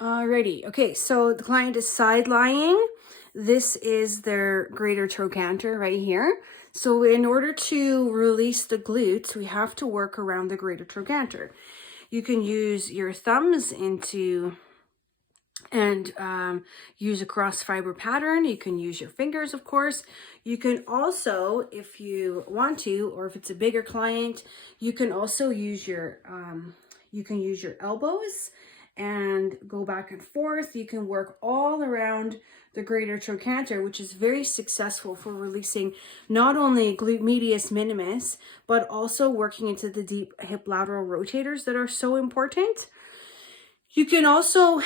Alrighty. Okay, so the client is side lying. This is their greater trochanter right here. So in order to release the glutes, we have to work around the greater trochanter. You can use your thumbs and use a cross fiber pattern. You can use your fingers, of course. You can also, if you want to, or if it's a bigger client, you can also use your elbows and go back and forth. You can work all around the greater trochanter, which is very successful for releasing not only glute medius minimus, but also working into the deep hip lateral rotators that are so important. You can also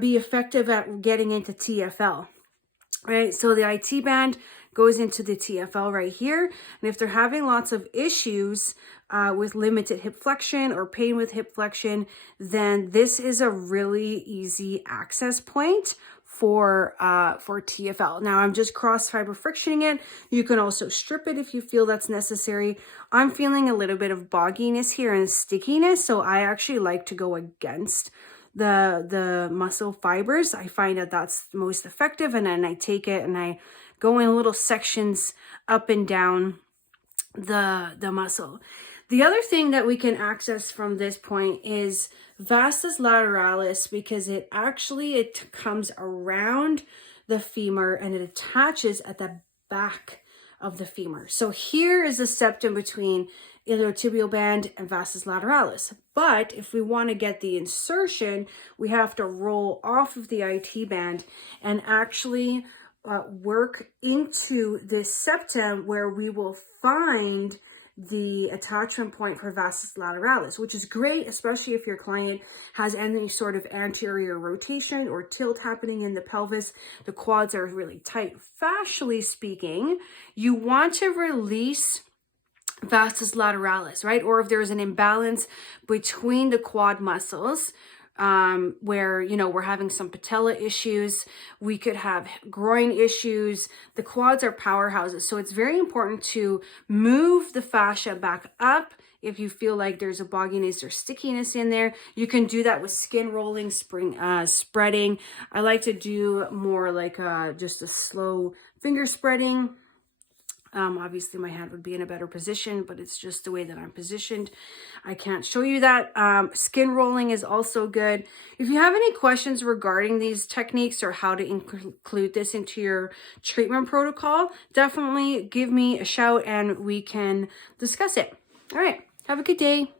be effective at getting into TFL, right? So the IT band goes into the TFL right here. And if they're having lots of issues with limited hip flexion or pain with hip flexion, then this is a really easy access point for TFL. Now I'm just cross fiber frictioning it. You can also strip it if you feel that's necessary. I'm feeling a little bit of bogginess here and stickiness, so I actually like to go against the muscle fibers. I find that that's most effective, and then I take it and I go in little sections up and down the muscle. The other thing that we can access from this point is vastus lateralis, because it comes around the femur and it attaches at the back of the femur. So here is the septum between iliotibial band and vastus lateralis. But if we want to get the insertion, we have to roll off of the IT band and actually work into this septum, where we will find the attachment point for vastus lateralis, which is great, especially if your client has any sort of anterior rotation or tilt happening in the pelvis. The quads are really tight. Fascially speaking, you want to release vastus lateralis, right? Or if there's an imbalance between the quad muscles, where, we're having some patella issues, we could have groin issues. The quads are powerhouses. So it's very important to move the fascia back up. If you feel like there's a bogginess or stickiness in there, you can do that with skin rolling, spreading. I like to do more like just a slow finger spreading. Obviously my hand would be in a better position, but it's just the way that I'm positioned. I can't show you that. Skin rolling is also good. If you have any questions regarding these techniques or how to include this into your treatment protocol, definitely give me a shout and we can discuss it. All right. Have a good day.